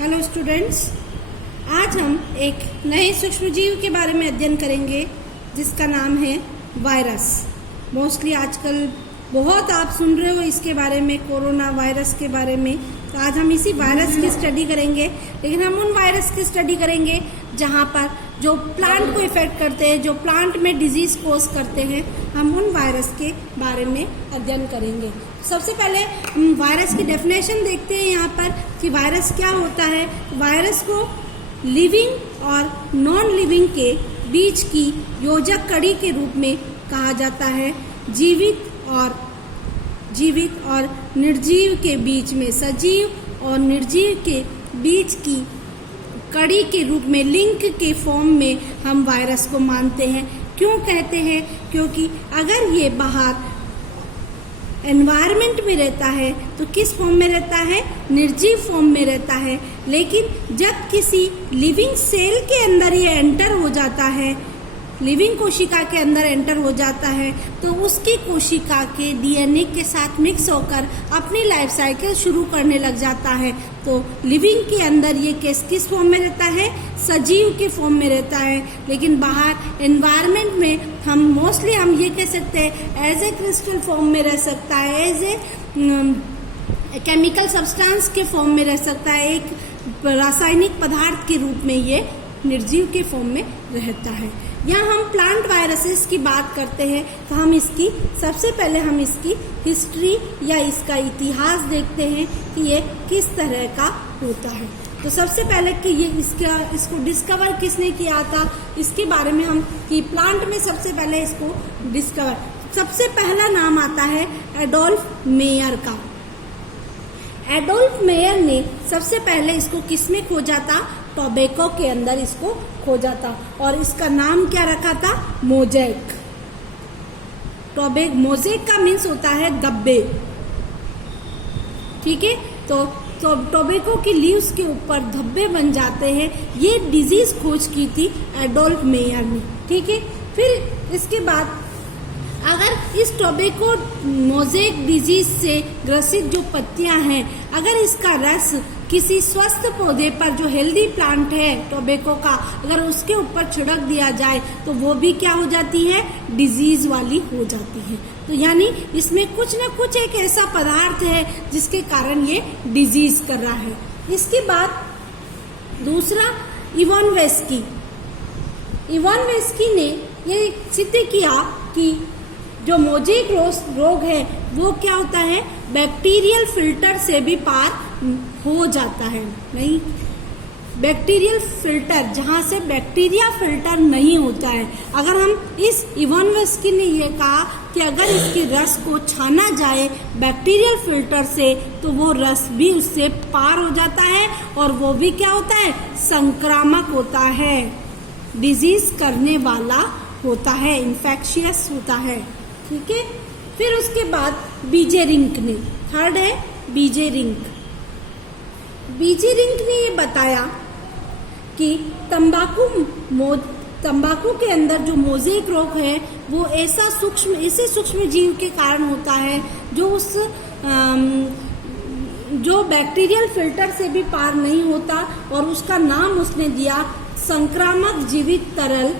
Hello students, आज हम एक नए सूक्ष्मजीव के बारे में अध्ययन करेंगे जिसका नाम है वायरस। मोस्टली आजकल बहुत आप सुन रहे हो इसके बारे में, कोरोना वायरस के बारे में। तो आज हम इसी वायरस की स्टडी करेंगे, लेकिन हम उन वायरस की स्टडी करेंगे जहाँ पर जो प्लांट को इफेक्ट करते हैं, जो प्लांट में डिजीज कोज करते हैं, हम उन वायरस के बारे में अध्ययन करेंगे। सबसे पहले वायरस की डेफिनेशन देखते हैं यहाँ पर कि वायरस क्या होता है। वायरस को लिविंग और नॉन लिविंग के बीच की योजक कड़ी के रूप में कहा जाता है। जीवित और निर्जीव के बीच में, सजीव और निर्जीव के बीच की कड़ी के रूप में, लिंक के फॉर्म में हम वायरस को मानते हैं। क्यों कहते हैं? क्योंकि अगर ये बाहर एनवायरनमेंट में रहता है तो किस फॉर्म में रहता है? निर्जीव फॉर्म में रहता है। लेकिन जब किसी लिविंग सेल के अंदर ये एंटर हो जाता है, लिविंग कोशिका के अंदर एंटर हो जाता है, तो उसकी कोशिका के डीएनए के साथ मिक्स होकर अपनी लाइफ साइकिल शुरू करने लग जाता है। तो लिविंग के अंदर ये किस फॉर्म में रहता है? सजीव के फॉर्म में रहता है। लेकिन बाहर एनवायरनमेंट में हम ये कह सकते हैं एज ए क्रिस्टल फॉर्म में रह सकता है, एज ए केमिकल सब्सटेंस के फॉर्म में रह सकता है, एक रासायनिक पदार्थ के रूप में ये निर्जीव के फॉर्म में रहता है। यहाँ हम प्लांट वायरसेस की बात करते हैं तो सबसे पहले हम इसकी हिस्ट्री या इसका इतिहास देखते हैं कि ये किस तरह का होता है। तो सबसे पहले कि ये इसको डिस्कवर किसने किया था, इसके बारे में हम कि प्लांट में सबसे पहले इसको डिस्कवर, सबसे पहला नाम आता है एडोल्फ मेयर का। एडोल्फ मेयर ने सबसे पहले इसको किसमें खोजा था? टोबैको के अंदर इसको खोजा था और इसका नाम क्या रखा था? मोज़ेक। मोज़ेक का मीन्स होता है धब्बे, ठीक है। तो टोबैको की लीव्स के ऊपर धब्बे बन जाते हैं। ये डिजीज खोज की थी एडोल्फ मेयर ने, ठीक है। फिर इसके बाद अगर इस टोबैको मोज़ेक डिजीज से ग्रसित जो पत्तियां हैं, अगर इसका रस किसी स्वस्थ पौधे पर, जो हेल्दी प्लांट है टोबैको का, अगर उसके ऊपर छिड़क दिया जाए तो वो भी क्या हो जाती है? डिजीज वाली हो जाती है। तो यानी इसमें कुछ न कुछ एक ऐसा पदार्थ है जिसके कारण ये डिजीज कर रहा है। इसके बाद दूसरा इवानोव्स्की ने ये सिद्ध किया कि जो मोज़ेक रोग है वो क्या होता है? बैक्टीरियल फिल्टर से भी पार हो जाता है। नहीं, बैक्टीरियल फिल्टर, जहां से बैक्टीरिया फिल्टर नहीं होता है। अगर हम इस इवानोव्स्की ने ये कहा कि अगर इसके रस को छाना जाए बैक्टीरियल फिल्टर से तो वो रस भी उससे पार हो जाता है और वो भी क्या होता है? संक्रामक होता है, डिजीज करने वाला होता है, इन्फेक्शियस होता है, ठीक है। फिर उसके बाद बीजेरिंक ने, थर्ड है बीजेरिंक ने ये बताया कि तंबाकू के अंदर जो मोज़ेक रोग है वो ऐसे सूक्ष्म जीव के कारण होता है जो बैक्टीरियल फिल्टर से भी पार नहीं होता, और उसका नाम उसने दिया संक्रामक जीवित तरल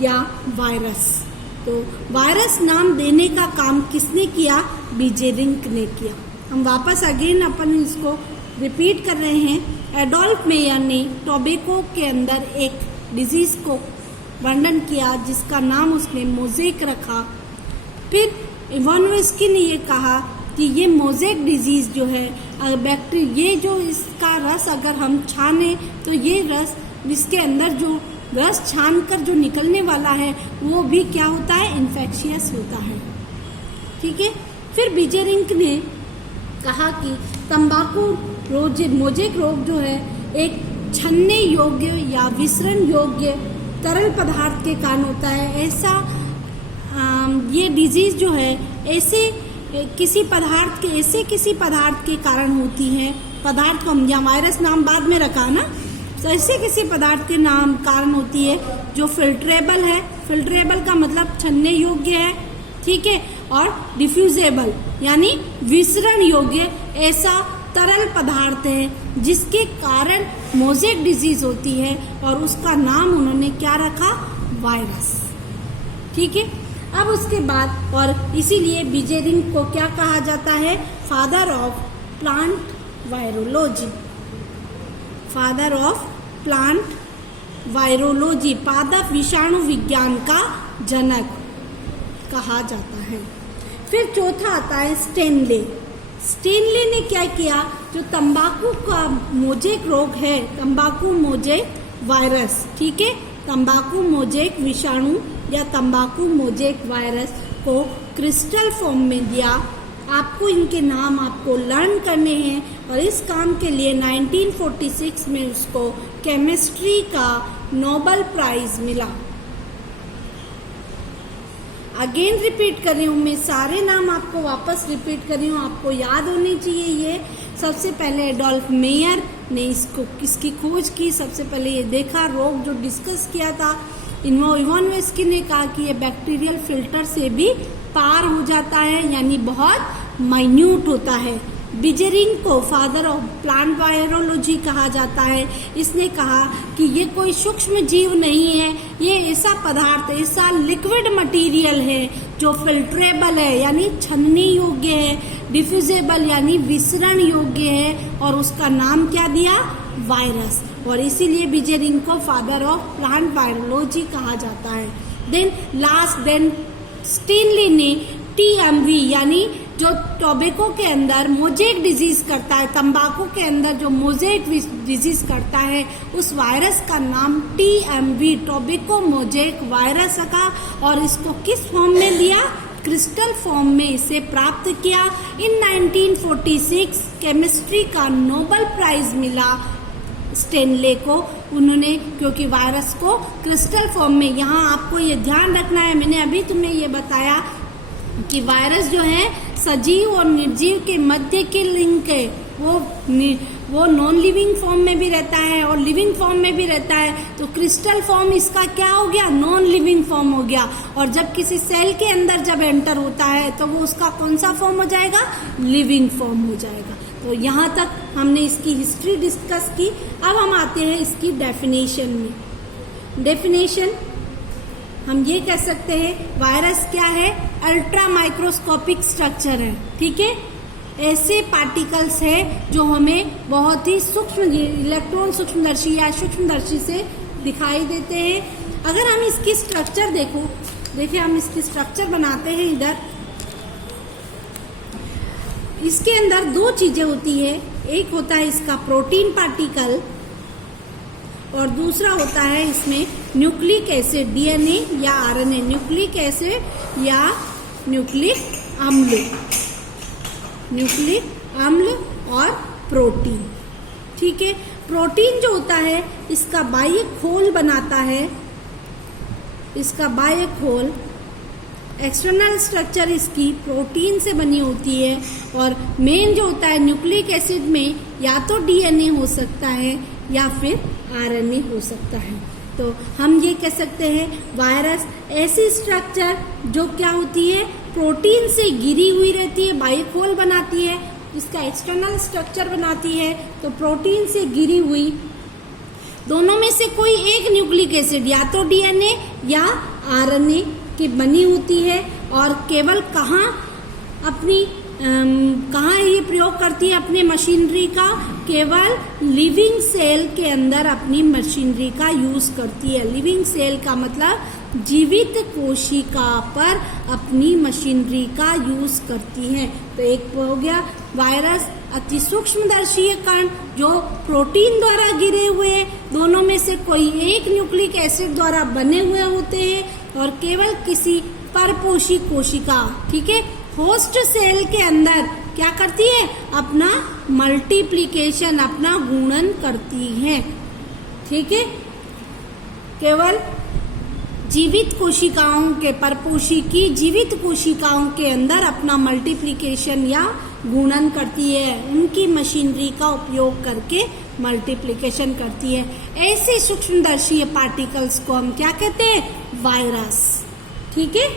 या वायरस। तो वायरस नाम देने का काम किसने किया? बीजेरिंक ने किया। हम वापस अगेन अपन इसको रिपीट कर रहे हैं। एडोल्फ मेयर ने टोबैको के अंदर एक डिजीज को वर्णन किया जिसका नाम उसने मोज़ेक रखा। फिर इवानोव्स्की ने ये कहा कि ये मोज़ेक डिजीज जो है, ये जो इसका रस अगर हम छाने तो ये रस, इसके अंदर जो रस छान कर जो निकलने वाला है वो भी क्या होता है? इन्फेक्शियस होता है, ठीक है। फिर बीजेरिंक ने कहा कि तंबाकू मोज़ेक रोग जो है एक छन्ने योग्य या विसरण योग्य तरल पदार्थ के कारण होता है। ये डिजीज जो है ऐसे किसी पदार्थ के कारण होती है। पदार्थ को हम या वायरस नाम बाद में रखा ना, तो ऐसे किसी पदार्थ के नाम कारण होती है जो फिल्ट्रेबल है। फिल्ट्रेबल का मतलब छन्ने योग्य है, ठीक है। और डिफ्यूजेबल यानी विसरण योग्य, ऐसा तरल पदार्थ है जिसके कारण मोज़ेक डिजीज होती है, और उसका नाम उन्होंने क्या रखा? वायरस। ठीक है। अब उसके बाद, और इसीलिए बिजेरिंग को क्या कहा जाता है? Father of plant virology. Father of plant virology, पादप विषाणु विज्ञान का जनक कहा जाता है। फिर चौथा आता है स्टेनले। स्टेनले ने क्या किया? जो तंबाकू का मोज़ेक रोग है, तंबाकू मोज़ेक वायरस, ठीक है, तंबाकू मोज़ेक विषाणु या तंबाकू मोज़ेक वायरस को क्रिस्टल फॉर्म में दिया। आपको इनके नाम आपको लर्न करने हैं, और इस काम के लिए 1946 में उसको केमिस्ट्री का नोबेल प्राइज मिला। अगेन रिपीट कर रही हूँ, मैं सारे नाम आपको वापस रिपीट कर रही हूँ, आपको याद होने चाहिए ये। सबसे पहले एडोल्फ मेयर ने इसकी खोज की, सबसे पहले ये देखा, रोग जो डिस्कस किया था। इवानोव्स्की ने कहा कि ये बैक्टीरियल फिल्टर से भी पार हो जाता है, यानी बहुत माइन्यूट होता है। बिजेरिंग को फादर ऑफ प्लांट वायरोलॉजी कहा जाता है। इसने कहा कि ये कोई सूक्ष्म जीव नहीं है, ये ऐसा पदार्थ, ऐसा लिक्विड मटेरियल है जो फिल्ट्रेबल है, यानी छनने योग्य है, डिफ्यूजेबल यानी विसरण योग्य है, और उसका नाम क्या दिया? वायरस। और इसीलिए बिजेरिंग को फादर ऑफ प्लांट वायरोलॉजी कहा जाता है। देन स्टेनले ने TMV यानी जो टोबैको के अंदर मोज़ेक डिजीज करता है, तंबाकू के अंदर जो मोज़ेक डिजीज करता है, उस वायरस का नाम TMV टोबैको मोज़ेक वायरस रखा, और इसको किस फॉर्म में लिया? क्रिस्टल फॉर्म में इसे प्राप्त किया। इन 1946 केमिस्ट्री का नोबेल प्राइज मिला स्टेनले को, उन्होंने, क्योंकि वायरस को क्रिस्टल फॉर्म में, यहाँ आपको ये ध्यान रखना है, मैंने अभी तुम्हें ये बताया कि वायरस जो है सजीव और निर्जीव के मध्य के लिंक है, वो नॉन लिविंग फॉर्म में भी रहता है और लिविंग फॉर्म में भी रहता है। तो क्रिस्टल फॉर्म इसका क्या हो गया? नॉन लिविंग फॉर्म हो गया। और जब किसी सेल के अंदर जब एंटर होता है तो वो उसका कौन सा फॉर्म हो जाएगा? लिविंग फॉर्म हो जाएगा। तो यहाँ तक हमने इसकी हिस्ट्री डिस्कस की। अब हम आते हैं इसकी डेफिनेशन में। डेफिनेशन हम ये कह सकते हैं, वायरस क्या है? अल्ट्रा माइक्रोस्कोपिक स्ट्रक्चर है, ठीक है, ऐसे पार्टिकल्स है जो हमें बहुत ही सूक्ष्म, इलेक्ट्रॉन सूक्ष्मदर्शी या सूक्ष्मदर्शी से दिखाई देते हैं। अगर हम इसकी स्ट्रक्चर देखिए हम इसकी स्ट्रक्चर बनाते हैं इधर। इसके अंदर दो चीजें होती है, एक होता है इसका प्रोटीन पार्टिकल, और दूसरा होता है इसमें न्यूक्लिक एसिड, DNA या RNA, न्यूक्लिक एसिड या न्यूक्लिक अम्ल और प्रोटीन, ठीक है। प्रोटीन जो होता है इसका बाह्य खोल बनाता है, इसका बाह्य खोल, एक्सटर्नल स्ट्रक्चर इसकी प्रोटीन से बनी होती है, और मेन जो होता है न्यूक्लिक एसिड में या तो DNA हो सकता है या फिर RNA हो सकता है। तो हम ये कह सकते हैं वायरस ऐसी स्ट्रक्चर जो क्या होती है? प्रोटीन से घिरी हुई रहती है, बाह्य खोल बनाती है, इसका एक्सटर्नल स्ट्रक्चर बनाती है। तो प्रोटीन से घिरी हुई, दोनों में से कोई एक न्यूक्लिक एसिड या तो DNA या RNA की बनी होती है, और केवल कहाँ ये प्रयोग करती है अपनी मशीनरी का? केवल लिविंग सेल के अंदर अपनी मशीनरी का यूज करती है। लिविंग सेल का मतलब जीवित कोशिका पर अपनी मशीनरी का यूज करती है। तो एक हो गया वायरस अति सूक्ष्मदर्शी कण जो प्रोटीन द्वारा घिरे हुए, दोनों में से कोई एक न्यूक्लिक एसिड द्वारा बने हुए होते हैं, और केवल किसी परपोषी कोशिका, ठीक है, होस्ट सेल के अंदर क्या करती है? अपना मल्टीप्लिकेशन, अपना गुणन करती है, ठीक है। केवल जीवित कोशिकाओं के, परपोषी की जीवित कोशिकाओं के अंदर अपना मल्टीप्लिकेशन या गुणन करती है, उनकी मशीनरी का उपयोग करके मल्टीप्लिकेशन करती है। ऐसे सूक्ष्मदर्शी पार्टिकल्स को हम क्या कहते हैं? वायरस, ठीक है।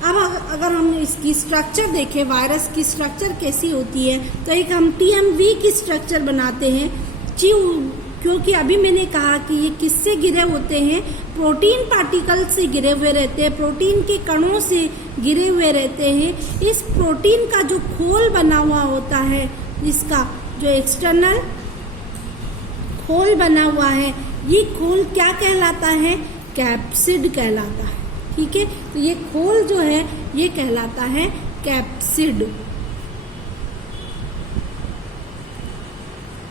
अब अगर हम इसकी स्ट्रक्चर देखें, वायरस की स्ट्रक्चर कैसी होती है, तो एक हम TMV की स्ट्रक्चर बनाते हैं। क्योंकि अभी मैंने कहा कि ये किससे घिरे होते हैं, प्रोटीन पार्टिकल से घिरे हुए रहते हैं, प्रोटीन के कणों से घिरे हुए रहते हैं। इस प्रोटीन का जो खोल बना हुआ होता है, इसका जो एक्सटर्नल खोल बना हुआ है, ये खोल क्या कहलाता है, कैप्सिड कहलाता है। ठीक है, तो ये खोल जो है ये कहलाता है कैप्सिड।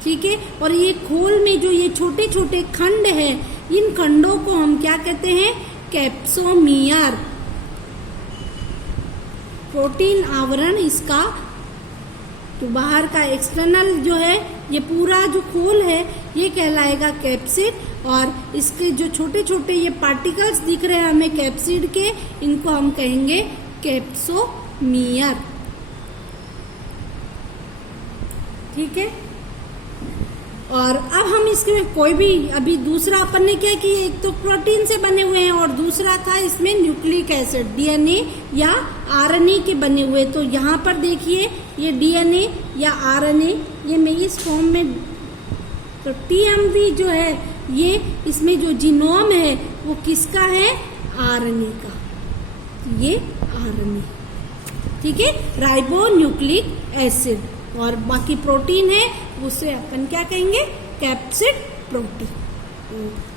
ठीक है, और ये खोल में जो ये छोटे छोटे खंड है, इन खंडों को हम क्या कहते हैं, कैप्सोमियर। प्रोटीन आवरण इसका तो बाहर का एक्सटर्नल जो है, ये पूरा जो खोल है ये कहलाएगा कैप्सिड, और इसके जो छोटे छोटे ये पार्टिकल्स दिख रहे हैं हमें कैप्सिड के, इनको हम कहेंगे कैप्सोमियर। ठीक है, और अब हम इसमें कोई भी, अभी दूसरा अपन ने क्या कि एक तो प्रोटीन से बने हुए हैं और दूसरा था इसमें न्यूक्लिक एसिड, DNA या RNA के बने हुए। तो यहाँ पर देखिए ये DNA या RNA, ये मैं इस फॉर्म में, तो TMV जो है ये इसमें जो जीनोम है वो किसका है, RNA का, ये RNA। ठीक है, राइबो न्यूक्लिक एसिड, और बाकी प्रोटीन है उसे अपन क्या कहेंगे, कैप्सिड प्रोटीन।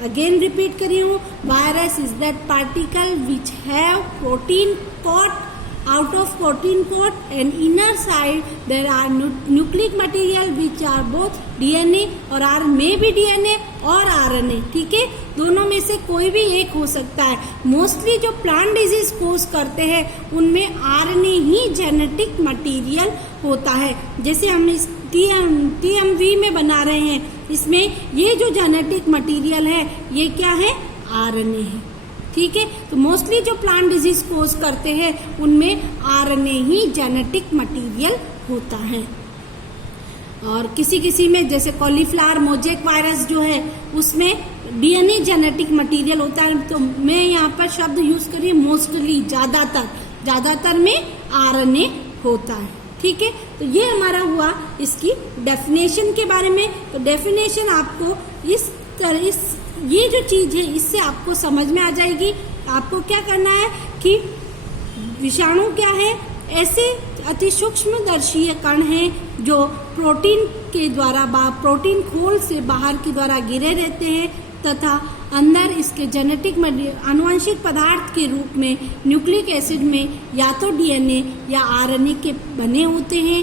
अगेन रिपीट करी हूँ, virus is that particle which have protein coat, out of protein coat and inner side there are nucleic material which are both DNA और R may be DNA और RNA। ठीक है, दोनों में से कोई भी एक हो सकता है। मोस्टली जो प्लांट डिजीज कोज करते हैं उनमें RNA ही जेनेटिक मटेरियल होता है। जैसे हम इस TMV में बना रहे हैं, इसमें ये जो जेनेटिक मटेरियल है ये क्या है, RNA है। ठीक है, तो मोस्टली जो प्लांट डिजीज कोज करते हैं उनमें RNA ही जेनेटिक मटेरियल होता है। और किसी किसी में जैसे कॉलीफ्लावर मोजेक वायरस जो है उसमें DNA जेनेटिक मटेरियल होता है। तो मैं यहाँ पर शब्द यूज करी मोस्टली, ज्यादातर में RNA होता है। ठीक है, तो ये हमारा हुआ इसकी डेफिनेशन के बारे में। तो डेफिनेशन आपको इस ये जो चीज है इससे आपको समझ में आ जाएगी। आपको क्या करना है कि विषाणु क्या है, ऐसे अति सूक्ष्मदर्शीय कण हैं जो प्रोटीन के द्वारा, प्रोटीन खोल से बाहर के द्वारा घिरे रहते हैं तथा अंदर इसके जेनेटिक आनुवंशिक पदार्थ के रूप में न्यूक्लिक एसिड में या तो DNA या RNA के बने होते हैं।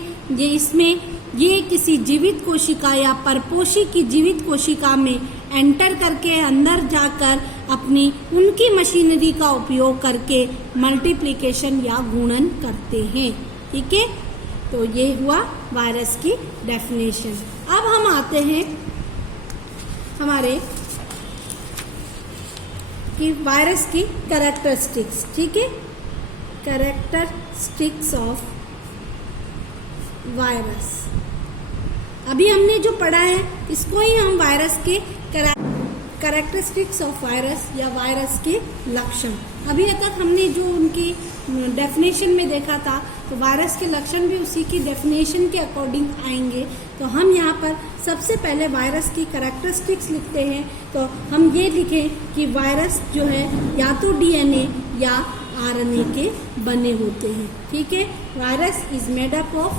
ये किसी जीवित कोशिका या परपोषी की जीवित कोशिका में एंटर करके अंदर जाकर अपनी उनकी मशीनरी का उपयोग करके मल्टीप्लिकेशन या गुणन करते हैं। ठीक है, तो ये हुआ वायरस की डेफिनेशन। अब हम आते हैं हमारे कि वायरस की कैरेक्टरिस्टिक्स। ठीक है, कैरेक्टरिस्टिक्स ऑफ वायरस। अभी हमने जो पढ़ा है इसको ही हम वायरस के कैरेक्टरिस्टिक्स ऑफ वायरस या वायरस के लक्षण। अभी तक हमने जो उनकी डेफिनेशन में देखा था, तो वायरस के लक्षण भी उसी की डेफिनेशन के अकॉर्डिंग आएंगे। तो हम यहाँ पर सबसे पहले वायरस की कैरेक्टरिस्टिक्स लिखते हैं। तो हम ये लिखें कि वायरस जो है या तो DNA या RNA के बने होते हैं। ठीक है, virus is made up of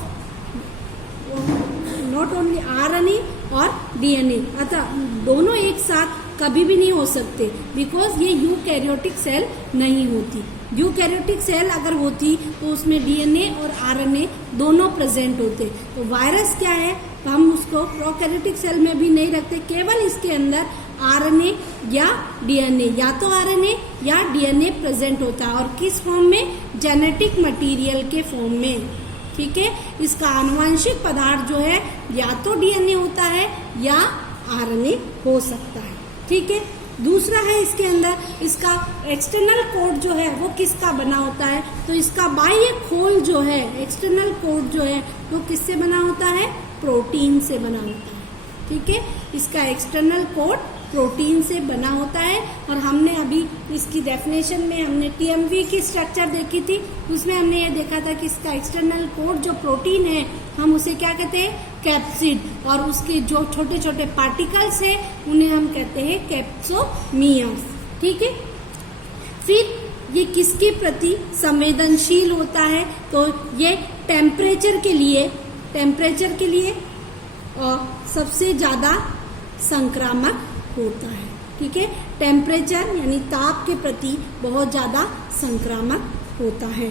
not only RNA और DNA, अतः दोनों एक साथ कभी भी नहीं हो सकते, बिकॉज ये यूकैरियोटिक सेल नहीं होती। यूकैरियोटिक सेल अगर होती तो उसमें DNA और RNA दोनों प्रेजेंट होते। तो वायरस क्या है, तो हम उसको प्रोकैरियोटिक सेल में भी नहीं रखते, केवल इसके अंदर RNA या DNA, या तो RNA या DNA प्रेजेंट होता है। और किस फॉर्म में, जेनेटिक मटीरियल के फॉर्म में। ठीक है, इसका आनुवंशिक पदार्थ जो है या तो DNA होता है या RNA हो सकता है। ठीक है, दूसरा है इसके अंदर इसका एक्सटर्नल कोट जो है वो किसका बना होता है, तो इसका बाह्य खोल जो है, एक्सटर्नल कोट जो है वो किससे बना होता है, प्रोटीन से बना होता है। ठीक है, इसका एक्सटर्नल कोट प्रोटीन से बना होता है। और हमने अभी इसकी डेफिनेशन में हमने टीएमवी की स्ट्रक्चर देखी थी, उसमें हमने ये देखा था कि इसका एक्सटर्नल कोट जो प्रोटीन है हम उसे क्या कहते हैं, कैप्सिड, और उसके जो छोटे छोटे पार्टिकल्स हैं उन्हें हम कहते हैं कैप्सोमियम्स। ठीक है, फिर ये किसके प्रति संवेदनशील होता है, तो ये टेम्परेचर के लिए और सबसे ज्यादा संक्रामक होता है। ठीक है, टेम्परेचर यानी ताप के प्रति बहुत ज्यादा संक्रामक होता है।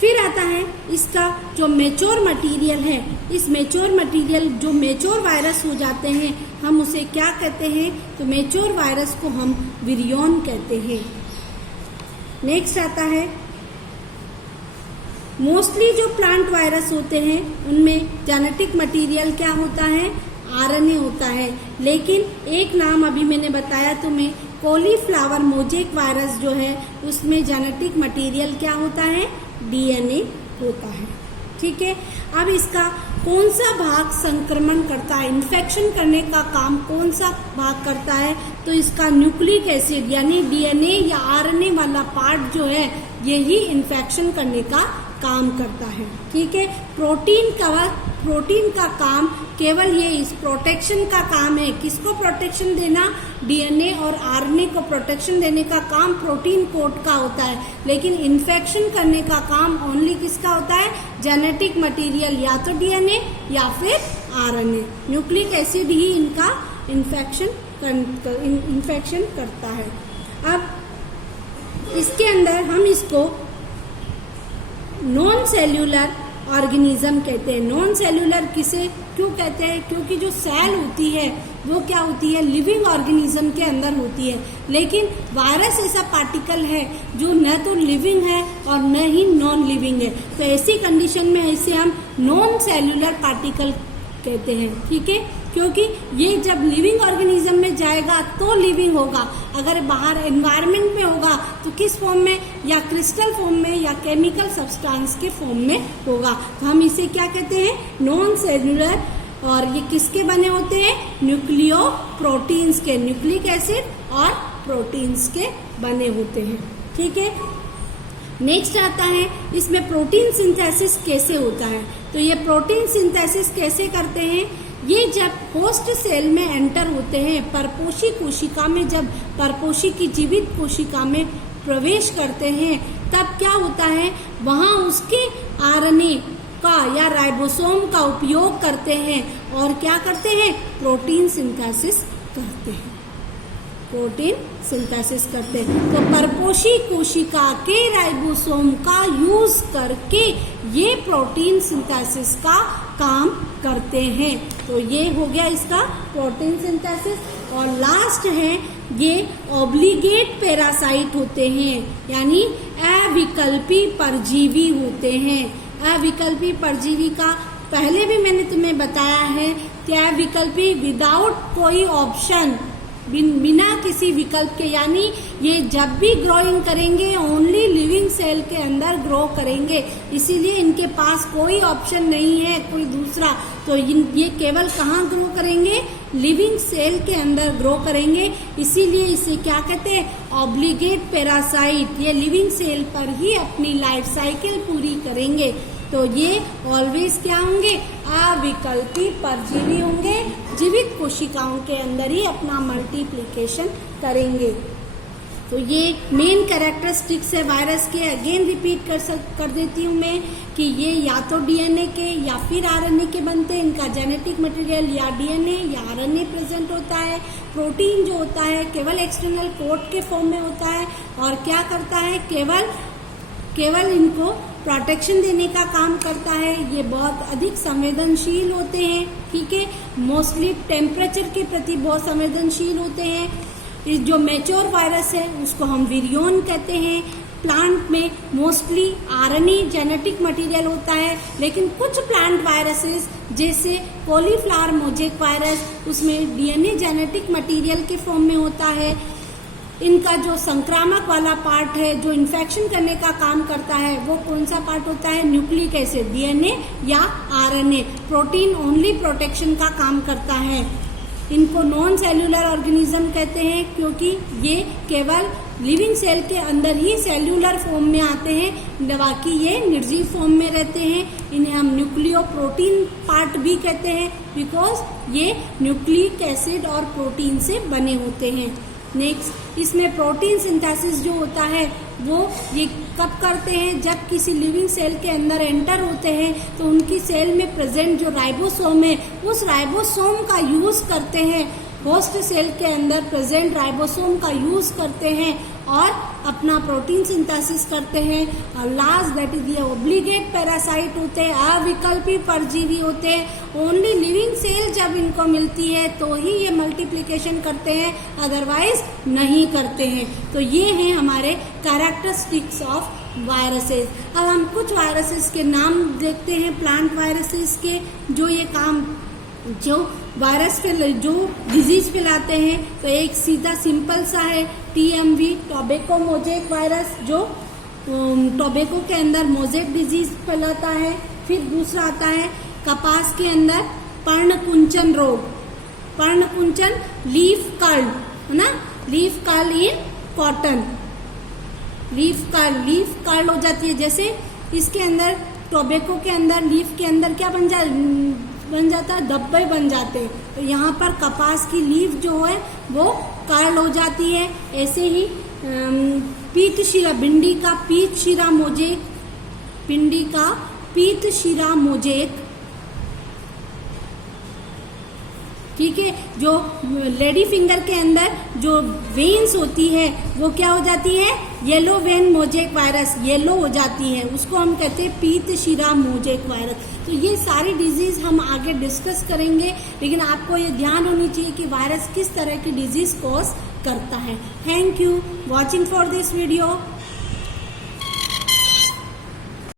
फिर आता है इसका जो मेच्योर मटेरियल है, इस मेच्योर मटेरियल जो मेच्योर वायरस हो जाते हैं हम उसे क्या कहते हैं, तो मेच्योर वायरस को हम विरियन कहते हैं। नेक्स्ट आता है मोस्टली जो प्लांट वायरस होते हैं उनमें जेनेटिक मटेरियल क्या होता है, आरएनए होता है। लेकिन एक नाम अभी मैंने बताया तुम्हें, कॉलीफ्लावर मोजेक वायरस जो है उसमें जेनेटिक मटेरियल क्या होता है, डीएनए होता है। ठीक है, अब इसका कौन सा भाग संक्रमण करता है, इन्फेक्शन करने का काम कौन सा भाग करता है, तो इसका न्यूक्लिक एसिड यानी डीएनए या आरएनए वाला पार्ट जो है यही इन्फेक्शन करने का काम करता है। ठीक है, प्रोटीन का काम केवल ये इस प्रोटेक्शन का काम है। किसको प्रोटेक्शन देना, डीएनए और आरएनए को प्रोटेक्शन देने का काम प्रोटीन कोट का होता है, लेकिन इन्फेक्शन करने का काम ओनली किसका होता है, जेनेटिक मटेरियल, या तो डीएनए या फिर आरएनए। न्यूक्लिक एसिड ही इनका इन्फेक्शन करता है। अब इसके अंदर हम इसको नॉन सेल्यूलर ऑर्गेनिज्म कहते हैं। नॉन सेल्यूलर किसे क्यों कहते हैं, क्योंकि जो सेल होती है वो क्या होती है, लिविंग ऑर्गेनिज्म के अंदर होती है, लेकिन वायरस ऐसा पार्टिकल है जो न तो लिविंग है और न ही नॉन लिविंग है। तो ऐसी कंडीशन में इसे हम नॉन सेल्यूलर पार्टिकल कहते हैं। ठीक है, क्योंकि ये जब लिविंग ऑर्गेनिज्म में जाएगा तो लिविंग होगा, अगर बाहर एनवायरनमेंट में होगा तो किस फॉर्म में, या क्रिस्टल फॉर्म में या केमिकल सब्सटेंस के फॉर्म में होगा। तो हम इसे क्या कहते हैं, नॉन सेल्यूलर। और ये किसके बने होते हैं, न्यूक्लियो प्रोटीन्स के, न्यूक्लिक एसिड और प्रोटीन्स के बने होते हैं। ठीक है, नेक्स्ट आता है इसमें प्रोटीन सिंथेसिस कैसे होता है। तो ये प्रोटीन सिंथेसिस कैसे करते हैं, ये जब होस्ट सेल में एंटर होते हैं, परपोषी कोशिका में, जब परपोषी की जीवित कोशिका में प्रवेश करते हैं तब क्या होता है, वहां उसके आरएनए का या राइबोसोम का उपयोग करते हैं और क्या करते हैं, प्रोटीन सिंथेसिस करते हैं। प्रोटीन सिंथेसिस करते हैं तो परपोषी कोशिका के राइबोसोम का यूज करके ये प्रोटीन सिंथेसिस का काम करते हैं। तो ये हो गया इसका प्रोटीन सिंथेसिस। और लास्ट है ये ऑब्लिगेट पैरासाइट होते हैं, यानी अविकल्पी परजीवी होते हैं। अविकल्पी परजीवी का पहले भी मैंने तुम्हें बताया है कि अविकल्पी विदाउट कोई ऑप्शन, बिना किसी विकल्प के, यानी ये जब भी ग्रोइंग करेंगे ओनली लिविंग सेल के अंदर ग्रो करेंगे, इसीलिए इनके पास कोई ऑप्शन नहीं है कोई दूसरा। तो ये केवल कहाँ ग्रो करेंगे, लिविंग सेल के अंदर ग्रो करेंगे, इसीलिए इसे क्या कहते हैं, ऑब्लिगेट पैरासाइट। ये लिविंग सेल पर ही अपनी लाइफ साइकिल पूरी करेंगे। तो ये ऑलवेज क्या होंगे, अविकल्पी परजीवी होंगे, जीवित कोशिकाओं के अंदर ही अपना मल्टीप्लिकेशन करेंगे। तो ये मेन कैरेक्टरिस्टिक्स है वायरस के। अगेन रिपीट कर देती हूँ मैं कि ये या तो डीएनए के या फिर आरएनए के बनते हैं। इनका जेनेटिक मटेरियल या डीएनए या आरएनए प्रेजेंट होता है। प्रोटीन जो होता है केवल एक्सटर्नल कोट के फॉर्म में होता है और क्या करता है, केवल इनको प्रोटेक्शन देने का काम करता है। ये बहुत अधिक संवेदनशील होते हैं। ठीक है, मोस्टली टेम्परेचर के प्रति बहुत संवेदनशील होते हैं। जो मैच्योर वायरस है उसको हम विरियन कहते हैं। प्लांट में मोस्टली आरएनए जेनेटिक मटेरियल होता है, लेकिन कुछ प्लांट वायरसेस जैसे कॉलीफ्लावर मोजेक वायरस, उसमें डीएनए जेनेटिक मटेरियल के फॉर्म में होता है। इनका जो संक्रामक वाला पार्ट है, जो इन्फेक्शन करने का काम करता है, वो कौन सा पार्ट होता है? न्यूक्लिक एसिड, डीएनए या आरएनए। प्रोटीन ओनली प्रोटेक्शन का काम करता है। इनको नॉन सेल्यूलर ऑर्गेनिज्म कहते हैं क्योंकि ये केवल लिविंग सेल के अंदर ही सेल्यूलर फॉर्म में आते हैं, बाकी ये निर्जीव फॉर्म में रहते हैं। इन्हें हम न्यूक्लियो प्रोटीन पार्ट भी कहते हैं बिकॉज ये न्यूक्लिक एसिड और प्रोटीन से बने होते हैं। नेक्स्ट, इसमें प्रोटीन सिंथेसिस जो होता है वो ये कब करते हैं? जब किसी लिविंग सेल के अंदर एंटर होते हैं तो उनकी सेल में प्रेजेंट जो राइबोसोम है उस राइबोसोम का यूज करते हैं, होस्ट सेल के अंदर प्रेजेंट राइबोसोम का यूज करते हैं और अपना प्रोटीन सिंथेसिस करते हैं। और लास्ट दैट इज ये ऑब्लिगेट पैरासाइट होते हैं, अविकल्पी परजीवी होते हैं। ओनली लिविंग सेल जब इनको मिलती है तो ही ये मल्टीप्लिकेशन करते हैं, अदरवाइज नहीं करते हैं। तो ये हैं हमारे कैरेक्टरिस्टिक्स ऑफ वायरसेस। अब हम कुछ वायरसेस के नाम देखते हैं, प्लांट वायरसेस के, जो ये काम जो वायरस जो डिजीज फैलाते हैं। तो एक सीधा सिंपल सा है टीएमवी, टोबैको मोजेक वायरस, जो टोबैको के अंदर मोजेक डिजीज फैलाता है। फिर दूसरा आता है कपास के अंदर पर्णकुंचन रोग, पर्णकुंचन लीफ कर्ल, है ना, leaf curl in cotton, leaf curl हो जाती है। जैसे इसके अंदर टोबैको के अंदर लीफ के अंदर क्या बन जाता है? धब्बे बन जाते हैं। तो यहाँ पर कपास की लीफ जो है वो कर्ल हो जाती है। ऐसे ही पीतशिरा, भिंडी का पीतशिरा मोजेक, भिंडी का पीतशिरा मोजेक, ठीक है। जो लेडी फिंगर के अंदर जो वेन्स होती है वो क्या हो जाती है? Yellow vein mosaic virus, yellow हो जाती है, उसको हम कहते हैं पीतशिरा मोजेक वायरस। तो ये सारी डिजीज हम आगे डिस्कस करेंगे, लेकिन आपको ये ध्यान होनी चाहिए कि वायरस किस तरह की डिजीज कॉज करता है। Thank you watching for this video.